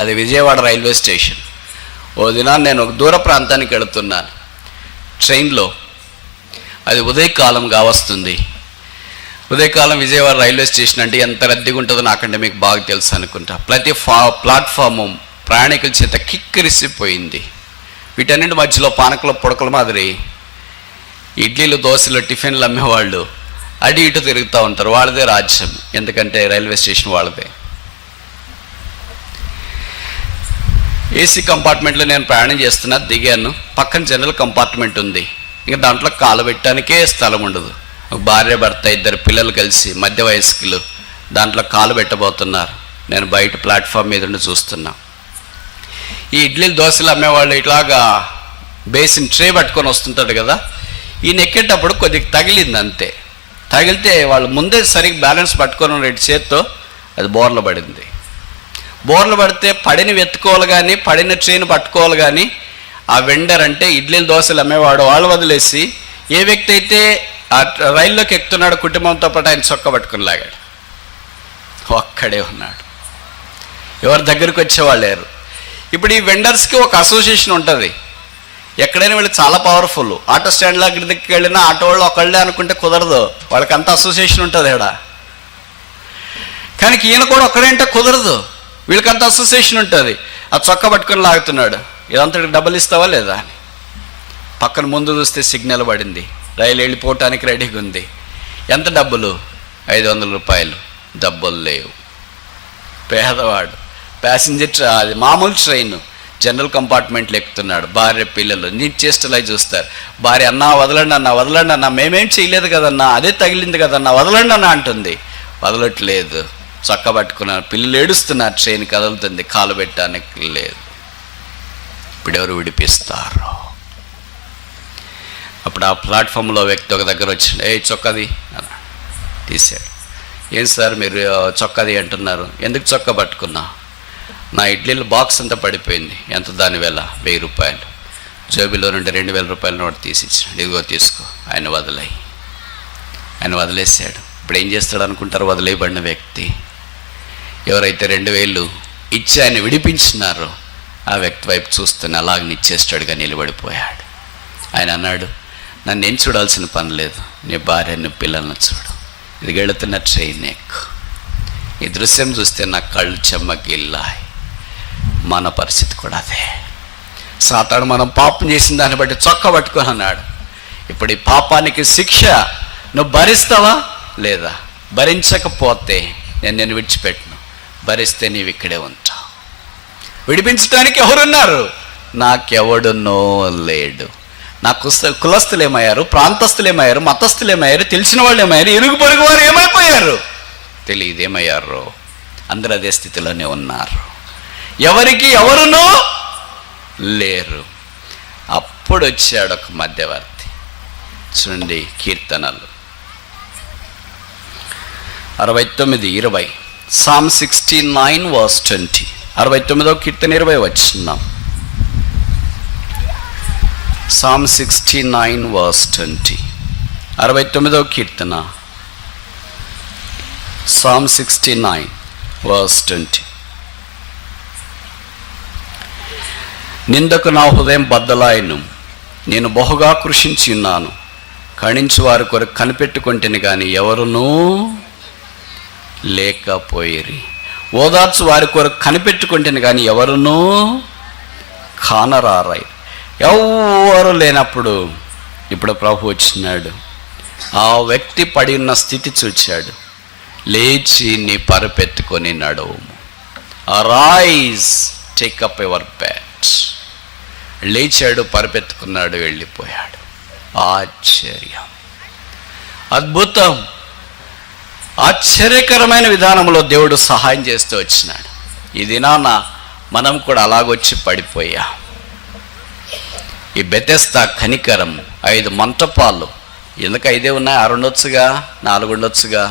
అది Vijayawada railway station. ఓ దినాన్ని నేను ఒక దూర ప్రాంతానికి వెళుతున్నాను ట్రైన్లో. అది ఉదయకాలంగా వస్తుంది. ఉదయకాలం విజయవాడ రైల్వే స్టేషన్ అంటే ఎంత రద్దీగా ఉంటుందో నాకంటే మీకు బాగా తెలుసు అనుకుంటా. ప్రతి ప్లాట్ఫాము ప్రయాణికుల చేత కిక్కిరిసిపోయింది. వీటన్నింటి మధ్యలో పానకల పొడకల మాదిరి ఇడ్లీలు, దోశలు, టిఫిన్లు అమ్మేవాళ్ళు అడి ఇటు తిరుగుతూ ఉంటారు. వాళ్ళదే రాజ్యం, ఎందుకంటే రైల్వే స్టేషన్ వాళ్ళదే. ఏసీ కంపార్ట్మెంట్లో నేను ప్రయాణం చేస్తున్నా, దిగాను. పక్కన జనరల్ కంపార్ట్మెంట్ ఉంది. ఇంకా దాంట్లో కాలు పెట్టడానికే స్థలం ఉండదు. ఒక భార్య భర్త, 2 పిల్లలు కలిసి మధ్య వయస్కులు దాంట్లో కాలు పెట్టబోతున్నారు. నేను బయట ప్లాట్ఫామ్ మీద ఉండి చూస్తున్నా. ఈ ఇడ్లీలు, దోశలు అమ్మేవాళ్ళు ఇట్లాగా బేసిన్ ట్రే పట్టుకొని వస్తుంటాడు కదా. ఈయన ఎక్కేటప్పుడు కొద్దిగా తగిలింది అంతే. తగిలితే వాళ్ళు ముందే సరిగ్గా బ్యాలెన్స్ పట్టుకొని 2 చేత్తో అది బోర్ల పడింది. బోర్లు పడితే పడిని వెతుకోవాలి కానీ, పడిన ట్రైన్ పట్టుకోవాలి కానీ, ఆ వెండర్ అంటే ఇడ్లీలు, దోశలు అమ్మేవాడు వాళ్ళు వదిలేసి ఏ వ్యక్తి అయితే ఆ రైల్లోకి ఎక్కుతున్నాడు కుటుంబంతో పాటు ఆయన చొక్కా పట్టుకుని లాగాడు. ఒక్కడే ఉన్నాడు, ఎవరి దగ్గరికి వచ్చేవాళ్ళు లేరు. ఇప్పుడు ఈ వెండర్స్కి ఒక అసోసియేషన్ ఉంటుంది. ఎక్కడైనా వీళ్ళు చాలా పవర్ఫుల్. ఆటో స్టాండ్లో దగ్గరికి వెళ్ళినా ఆటో వాళ్ళు ఒకళ్ళే అనుకుంటే కుదరదు, వాళ్ళకి అంత అసోసియేషన్ ఉంటుంది ఇక్కడ. కానీ ఈయన కూడా ఒక్కడేంటే కుదరదు, వీళ్ళకంత అసోసియేషన్ ఉంటుంది. ఆ చొక్కా పట్టుకొని లాగుతున్నాడు. ఇదంతా డబ్బులు ఇస్తావా లేదా అని. పక్కన ముందు చూస్తే సిగ్నల్ పడింది, రైలు వెళ్ళిపోవటానికి రెడీగా ఉంది. ఎంత డబ్బులు? 500 రూపాయలు. డబ్బులు లేవు. పేదవాడు, ప్యాసింజర్, అది మామూలు ట్రైన్, జనరల్ కంపార్ట్మెంట్లో ఎక్కుతున్నాడు. భార్య, పిల్లలు నీ చేష్టలై చూస్తారు. భార్య, అన్నా వదలండి అన్నా, వదలండి అన్నా, మేమేం చేయలేదు కదన్నా, అదే తగిలింది కదన్నా, వదలండి అన్నా అంటుంది. వదలట్లేదు. చొక్కా పట్టుకున్నారు. పిల్లలు ఏడుస్తున్నారు. ట్రైన్ కదులుతుంది, కాలు పెట్టడానికి లేదు. ఇప్పుడు ఎవరు విడిపిస్తారు? అప్పుడు ఆ ప్లాట్ఫామ్లో వ్యక్తి ఒక దగ్గర వచ్చిండు. ఏ చొక్కాది అన్న తీసాడు. ఏం సార్ మీరు చొక్కాది అంటున్నారు? ఎందుకు చొక్కా పట్టుకున్నా? నా ఇడ్లీల బాక్స్ అంతా పడిపోయింది. ఎంత దాని వేళ? 1000 రూపాయలు. జోబిలో నుండి 2000 రూపాయల నోటు తీసి ఇచ్చాడు. ఇదిగో తీసుకో. ఆయన వదిలేసాడు. ఇప్పుడు ఏం చేస్తాడు అనుకుంటారు? వదిలేయబడిన వ్యక్తి ఎవరైతే 2000 ఇచ్చి ఆయన విడిపించినారో ఆ వ్యక్తి వైపు చూస్తూనే అలాగ నిచ్చేస్తాడుగా నిలబడిపోయాడు. ఆయన అన్నాడు, నన్ను ఏం చూడాల్సిన పని లేదు, నీ భార్యను, పిల్లలను చూడు. ఇది వెళుతున్న ట్రైన్ ఎక్కు. ఈ దృశ్యం చూస్తే నా కళ్ళు చెమ్మగిల్లాయి. మన పరిస్థితి కూడా అదే. సాతాను మనం పాపం చేసిన దాన్ని బట్టి చొక్కా పట్టుకొని అన్నాడు, ఇప్పుడు ఈ పాపానికి శిక్ష నువ్వు భరిస్తావా లేదా? భరించకపోతే నేను విడిచిపెట్టను, భరిస్తే నీవు ఇక్కడే ఉంటావు. విడిపించడానికి ఎవరున్నారు? నాకెవడునో లేడు. నా కులస్తులు ఏమయ్యారు, ప్రాంతస్తులు ఏమయ్యారు, మతస్థులు ఏమయ్యారు, తెలిసిన వాళ్ళు ఏమయ్యారు, ఇరుగు పొరుగు వారు ఏమైపోయారు తెలియదు. ఏమయ్యారు? అందరూ అదే స్థితిలోనే ఉన్నారు. ఎవరికి ఎవరునో లేరు. అప్పుడు వచ్చాడు ఒక మధ్యవర్తి. చూడండి కీర్తనలు 69:20. Psalm 69:20. 69వ కీర్తన 20 వచ్చినాం. Psalm 69:20. 69వ కీర్తన Psalm 69:20. నిందకు నా హృదయం బద్దలాయను, నేను బహుగా కృషించి ఉన్నాను. కణించి వారి కొరకు కనిపెట్టుకుంటేనే కానీ ఎవరునూ లేకపోయిరి. ఓదార్చు వారి కొరకు కనిపెట్టుకుంటేనే కానీ ఎవరునూ కానరారాయి. ఎవరు లేనప్పుడు ఇప్పుడు ప్రభు వచ్చినాడు. ఆ వ్యక్తి పడి ఉన్న స్థితి చూచాడు. లేచి నీ పరుపెత్తుకొని నడవము. Arise, take up your bed. లేచాడు, పరుపెత్తుకున్నాడు, వెళ్ళిపోయాడు. ఆశ్చర్యం, అద్భుతం, ఆశ్చర్యకరమైన విధానంలో దేవుడు సహాయం చేస్తూ వచ్చినాడు. ఈ దినాన మనం కూడా అలాగొచ్చి పడిపోయా. ఈ బెతెస్దా కనికరం 5 మంటపాలు, ఎందుకు 5 ఉన్నాయి? 6 ఉండొచ్చుగా, 4 ఉండొచ్చుగా.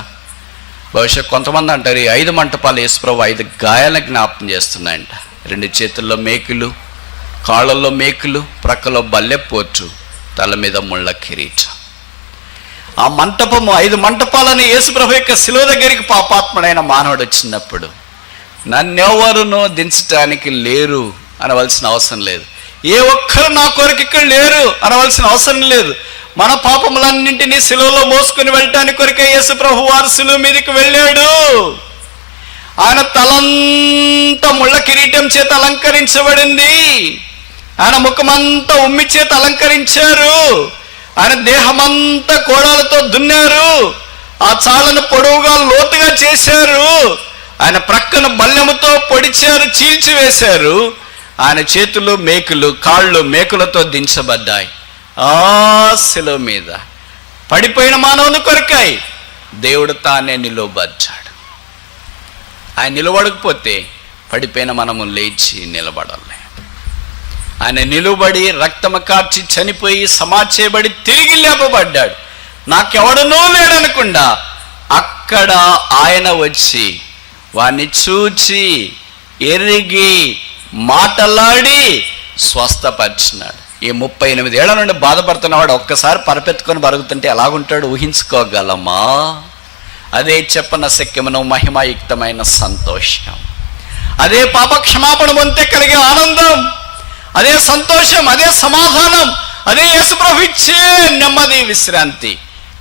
బహుశా కొంతమంది అంటారు ఈ 5 మంటపాలు యేసుప్రభు 5 గాయాలను జ్ఞాపకం చేస్తున్నాయంట. 2 చేతుల్లో మేకులు, కాళ్ళల్లో మేకులు, ప్రక్కలో బల్లెపోటు, తల మీద ముళ్ళ కిరీటం. ఆ మంటపము 5 మంటపాలని యేసుప్రభు యొక్క శిలువ దగ్గరికి పాపాత్ముడైన మానవుడు వచ్చినప్పుడు నన్నెవరునూ దించటానికి లేరు అనవలసిన అవసరం లేదు. ఏ ఒక్కరు నా కొరకు ఇక్కడ లేరు అనవలసిన అవసరం లేదు. మన పాపములన్నింటినీ సిలువలో మోసుకుని వెళ్ళటానికి కొరకే యేసు ప్రభు వారు సిలువ మీదకి వెళ్ళాడు. ఆయన తలంతా ముళ్ళ కిరీటం చేత అలంకరించబడింది. ఆయన ముఖమంతా ఉమ్మి చేత అలంకరించారు. ఆయన దేహమంతా కోడాలతో దున్నారు. ఆ చాళ్ళను పొడవుగా లోతుగా చేశారు. ఆయన ప్రక్కన బల్లెముతో పొడిచారు, చీల్చివేశారు. ఆయన చేతులు మేకులు, కాళ్ళు మేకులతో దించబడ్డాయి. ఆ శిలువ మీద పడిపోయిన మానవుని కొరకై దేవుడు తానే నిలువబడ్డాడు. ఆయన నిలబడకపోతే పడిపోయిన మనము లేచి నిలబడాలి. ఆయన నిలువబడి రక్తము కార్చి చనిపోయి సమాధి చేయబడి తిరిగి లేపబడ్డాడు. నాకెవడనూ లేడనకుండా అక్కడ ఆయన వచ్చి వాణ్ణి చూచి ఎరిగి మాటలాడి స్వస్థపరిచినాడు. ఈ 38 ఏళ్ల నుండి బాధపడుతున్నవాడు ఒక్కసారి పరపెత్తుకొని బరుగుతుంటే ఎలాగుంటాడు ఊహించుకోగలమా? అదే చెప్పనశక్యమైన మహిమాయుక్తమైన సంతోషం, అదే పాప క్షమాపణ పొందితే కలిగే ఆనందం, అదే సంతోషం, అదే సమాధానం, అదే యేసుప్రభు ఇచ్చే నెమ్మది, విశ్రాంతి.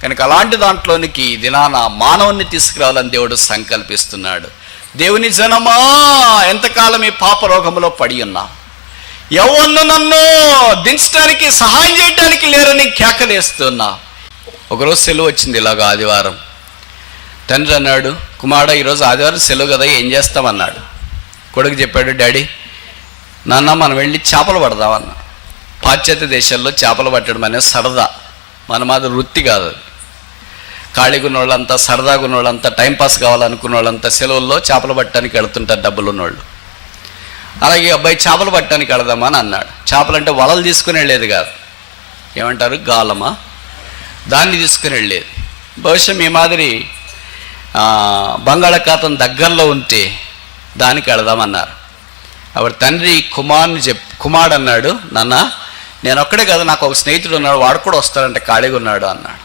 కనుక అలాంటి దాంట్లోనికి ఈ దినాన మానవుని తీసుకురావాలని దేవుడు సంకల్పిస్తున్నాడు. దేవుని జనమా, ఎంతకాలం ఈ పాప రోగంలో పడి ఉన్నాం. ఎవరు నన్ను దించడానికి సహాయం చేయడానికి లేరని కేకలేస్తున్నా. ఒకరోజు సెలవు వచ్చింది, ఇలాగ ఆదివారం. తండ్రి అన్నాడు, కుమారుడా ఈరోజు ఆదివారం సెలవు కదా, ఏం చేస్తామన్నాడు. కొడుకు చెప్పాడు, డాడీ నాన్న మనం వెళ్ళి చేపలు పడదామన్నా. పాశ్చాత్య దేశాల్లో చేపలు పట్టడం అనేది సరదా, మన మాది వృత్తి కాదు అది. ఖాళీగా ఉన్న వాళ్ళంతా, సరదాగా ఉన్న వాళ్ళంతా, టైంపాస్ కావాలనుకున్న వాళ్ళంతా సెలవుల్లో చేపలు పట్టడానికి వెళుతుంటారు డబ్బులు ఉన్నవాళ్ళు. అలాగే అబ్బాయి చేపలు పట్టడానికి వెళదామని అన్నాడు. చేపలు అంటే వలలు తీసుకుని వెళ్ళేది కాదు, ఏమంటారు గాలమా, దాన్ని తీసుకుని వెళ్ళేది. బహుశా మీ మాదిరి బంగాళాఖాతం దగ్గరలో ఉంటే దానికి వెళదామన్నారు. అప్పుడు తండ్రి కుమారుడు అన్నాడు, నాన్న నేను ఒక్కడే కదా, నాకు ఒక స్నేహితుడు ఉన్నాడు, వాడు కూడా వస్తాడంటే ఖాళీగా ఉన్నాడు అన్నాడు.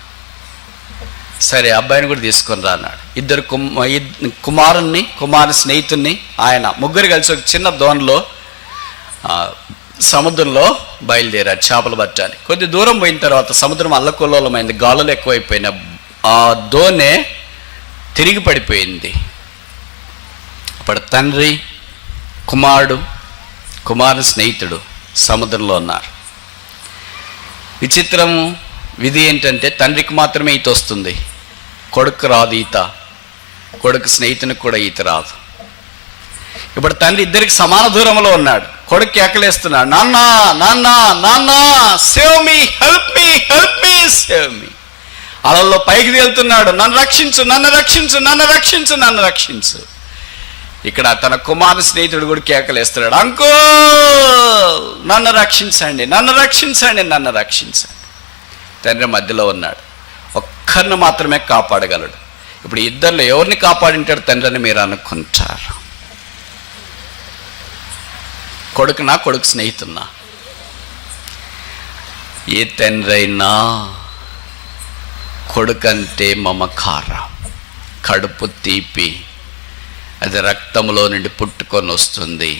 సరే అబ్బాయిని కూడా తీసుకొని రా అన్నాడు. ఇద్దరు కుమారుని స్నేహితుడిని ఆయన ముగ్గురు కలిసి ఒక చిన్న దోణిలో సముద్రంలో బయలుదేరారు చేపలు పట్టడానికి. కొద్ది దూరం పోయిన తర్వాత సముద్రం అల్లకల్లోలమైంది, గాలులు ఎక్కువైపోయిన ఆ దోణె తిరిగి పడిపోయింది. అప్పుడు తండ్రి, కుమారుని స్నేహితుడు సముద్రంలో ఉన్నారు. విచిత్రము విధి ఏంటంటే తండ్రికి మాత్రమే ఈత వస్తుంది, కొడుకు రాదు ఈత, కొడుకు స్నేహితునికి కూడా ఈత రాదు. ఇప్పుడు తండ్రి ఇద్దరికి సమాన దూరంలో ఉన్నాడు. కొడుకు కేకలేస్తున్నాడు, నాన్న నాన్న నాన్న save me, help me, help me, save me. అలల్లో పైకి తేలుతున్నాడు, నన్ను రక్షించు, నన్ను రక్షించు, నన్ను రక్షించు, నన్ను రక్షించు. ఇక్కడ తన కుమారుని స్నేహితుడు కూడా కేకలేస్తున్నాడు, అంకుల్ నన్ను రక్షించండి, నన్ను రక్షించండి, నన్ను రక్షించండి. తండ్రి మధ్యలో ఉన్నాడు, ఒక్కరిని మాత్రమే కాపాడగలడు. ఇప్పుడు ఇద్దరిలో ఎవరిని కాపాడింటాడు తండ్రి అని మీరు అనుకుంటారు? కొడుకునా, కొడుకు స్నేహితున్నా? ఏ తండ్రి అయినా కొడుకంటే మమకారం, కడుపు తీపి, అది రక్తంలో నుండి పుట్టుకొని వస్తుంది.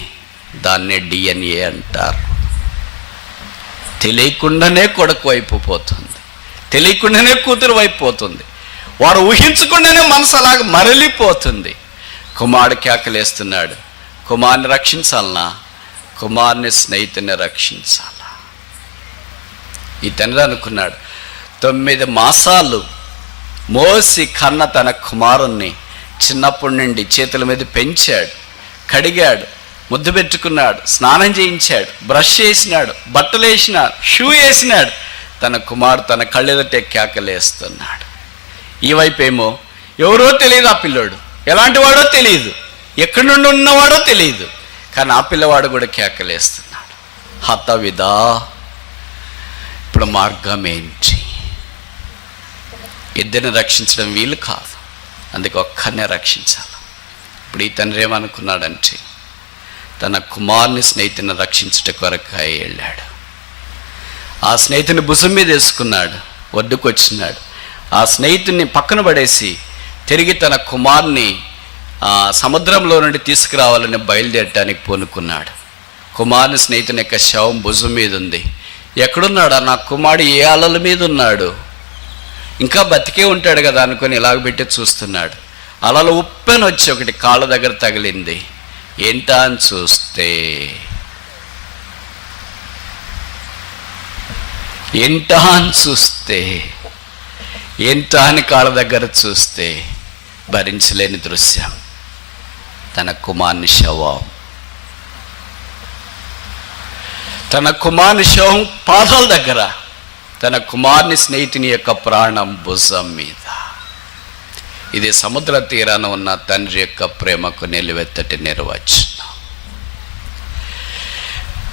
దాన్నే DNA అంటారు. తెలియకుండానే కొడుకు వైపు పోతుంది, తెలియకుండానే కూతురు వైపు పోతుంది, వారు ఊహించకుండానే మనసు అలాగ మరలిపోతుంది. కుమారుడు కేకలేస్తున్నాడు, కుమారుని రక్షించాలనా, కుమారుని స్నేహితుని రక్షించాలా? ఈ తండ్రి అనుకున్నాడు, 9 మాసాలు మోసి కన్న తన కుమారుణ్ణి చిన్నప్పటి నుండి చేతుల మీద పెంచాడు, కడిగాడు, ముద్దు పెట్టుకున్నాడు, స్నానం చేయించాడు, బ్రష్ చేసినాడు, బట్టలు వేసినాడు, షూ వేసినాడు. తన కుమారుడు తన కళ్ళెదటే కేకలేస్తున్నాడు. ఈ వైపేమో ఎవరో తెలియదు, ఆ పిల్లోడు ఎలాంటి వాడో తెలియదు, ఎక్కడి నుండి ఉన్నవాడో తెలియదు, కానీ ఆ పిల్లవాడు కూడా కేకలేస్తున్నాడు, హతవిదా, ఇప్పుడు మార్గం ఏంటి? ఇద్దరిని రక్షించడం వీలు కాదు, అందుకే ఒక్కరినే రక్షించాలి. ఇప్పుడు ఈ తండ్రి ఏమనుకున్నాడంటే తన కుమారుని స్నేహితుని రక్షించుట కొరకై వెళ్ళాడు. ఆ స్నేహితుని భుజం మీద వేసుకున్నాడు, ఒడ్డుకు వచ్చినాడు. ఆ స్నేహితుడిని పక్కన పడేసి తిరిగి తన కుమారుని సముద్రంలో నుండి తీసుకురావాలని బయలుదేరటానికి పూనుకున్నాడు. కుమారుని స్నేహితుని యొక్క శవం భుజం మీద ఉంది. ఎక్కడున్నాడా నా కుమారుడు, ఏ అలల మీద ఉన్నాడు, ఇంకా బతికే ఉంటాడు కదా అనుకొని ఇలాగ పెట్టి చూస్తున్నాడు. అలలు ఉప్పెన వచ్చి ఒకటి కాళ్ళ దగ్గర తగిలింది. ఏంటా అని చూస్తే ఏంటా అని కాళ్ళ దగ్గర చూస్తే భరించలేని దృశ్యం. తన కుమారుని శవం పాదాల దగ్గర, తన కుమారుని స్నేహితుని యొక్క ప్రాణం భుజం మీద. ఇది సముద్ర తీరాన ఉన్న తండ్రి యొక్క ప్రేమకు నిలువెత్తటి నిర్వచనం.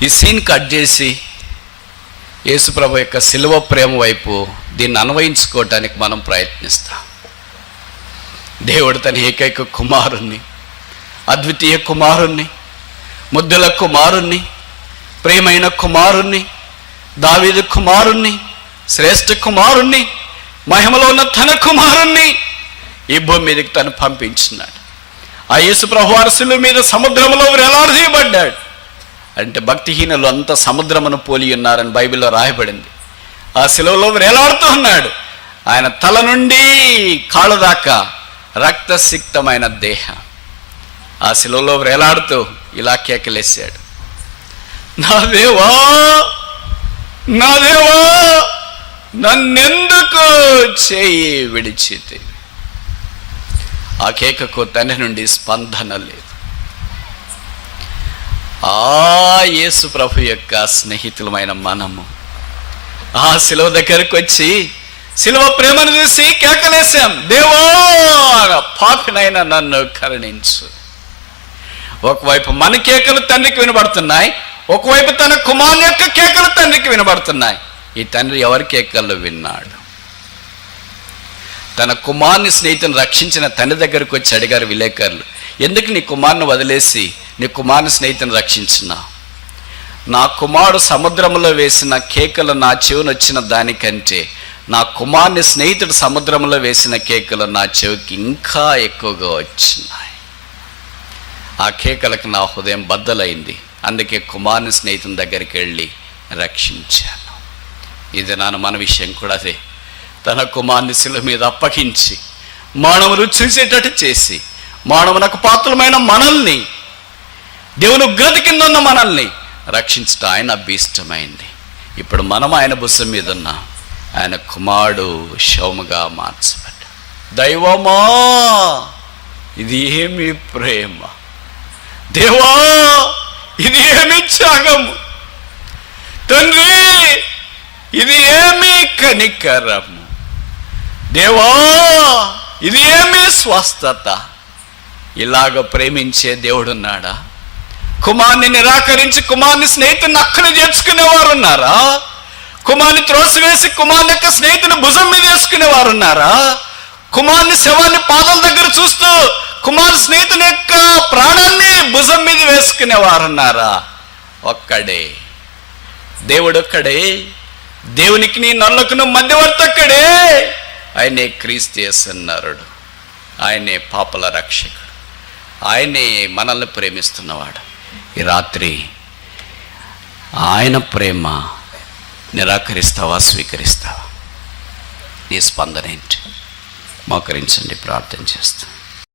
ఈ సీన్ కట్ చేసి యేసుప్రభు యొక్క సిలువ ప్రేమ వైపు దీన్ని అన్వయించుకోవటానికి మనం ప్రయత్నిస్తాం. దేవుడు తన ఏకైక కుమారుణ్ణి, అద్వితీయ కుమారుణ్ణి, ముద్దుల కుమారుణ్ణి, ప్రేమైన కుమారుణ్ణి, దావీదు కుమారుణ్ణి, శ్రేష్ఠ కుమారుణ్ణి, మహిమలో ఉన్న తన కుమారుణ్ణి ఈ భూమి మీదకి తను పంపించినాడు. ఆ యేసుప్రభు అరసుల మీద సముద్రంలో వేలాడదీయబడ్డాడు. అంటే భక్తిహీనులు అంతా సముద్రమును పోలి ఉన్నారని బైబిల్లో రాయబడింది. ఆ శిలువలో వేలాడుతూ ఉన్నాడు. ఆయన తల నుండి కాళ్ళ దాకా రక్తసిక్తమైన దేహం ఆ శిలువలో వేలాడుతూ ఇలా కేకలేశాడు, నా దేవా, నా దేవా, నన్నెందుకు చేయి విడిచితివి. ఆ కేకకు తండ్రి నుండి స్పందన లేదు. ఆ యేసు ప్రభు యొక్క స్నేహితులమైన మనము ఆ శిలువ దగ్గరకు వచ్చి శిలువ ప్రేమను చూసి కేకలేశాం, దేవా, పాపినైనా నన్ను కరుణించు. ఒకవైపు మన కేకలు తండ్రికి వినబడుతున్నాయి, ఒకవైపు తన కుమారుని యొక్క కేకలు తండ్రికి వినబడుతున్నాయి. ఈ తండ్రి ఎవరి కేకల్లో విన్నాడు? తన కుమారుని స్నేహితుని రక్షించిన తండ్రి దగ్గరకు వచ్చి అడిగారు విలేకరులు, ఎందుకు నీ కుమారుని వదిలేసి నీ కుమారుని స్నేహితుని రక్షించిన? నా కుమారుడు సముద్రంలో వేసిన కేకలు నా చెవిని వచ్చిన దానికంటే నా కుమారుని స్నేహితుడు సముద్రంలో వేసిన కేకలు నా చెవికి ఇంకా ఎక్కువగా వచ్చినాయి. ఆ కేకలకు నా హృదయం బద్దలైంది. అందుకే కుమారుని స్నేహితుని దగ్గరికి వెళ్ళి రక్షించాను. ఇది మన విషయం కూడా అదే. తన కుమారుని శిలువ మీద అప్పగించి మానవులు చూసేటట్టు చేసి మానవునకు పాత్రమైన మనల్ని, దేవుని ఉగ్రత కింద ఉన్న మనల్ని రక్షించడం ఆయన అభీష్టమైంది. ఇప్పుడు మనం ఆయన భుజం మీద ఉన్నాం. ఆయన కుమారుడు శవముగా మార్చబడ్డ. దైవమా, ఇది ఏమి ప్రేమ! దేవా, ఇది ఏమి త్యాగము! తండ్రి, ఇది ఏమి కనికరము! దేవా, ఇది ఏమి స్వస్థత! ఇలాగ ప్రేమించే దేవుడున్నాడా? కుమారుని నిరాకరించి కుమారుని స్నేహితుని అక్కని చేర్చుకునేవారు ఉన్నారా? కుమారుని త్రోసివేసి కుమారుని యొక్క స్నేహితుని భుజం మీద వేసుకునేవారు ఉన్నారా? కుమారుని శవాన్ని పాదాల దగ్గర చూస్తూ కుమారు స్నేహితుని యొక్క ప్రాణాన్ని భుజం మీద వేసుకునేవారు ఉన్నారా? ఒక్కడే దేవుడు, ఒక్కడే దేవునికి నీ నరులకును మధ్యవర్తి ఒక్కడే. ఆయనే క్రీస్తు యేసు నరుడు, ఆయనే పాపల రక్షకుడు, ఆయనే మనల్ని ప్రేమిస్తున్నవాడు. ఈ రాత్రి ఆయన ప్రేమ నిరాకరిస్తావా, స్వీకరిస్తావా? నీ స్పందన ఏంటి? మోకరించండి, ప్రార్థన చేస్తాం.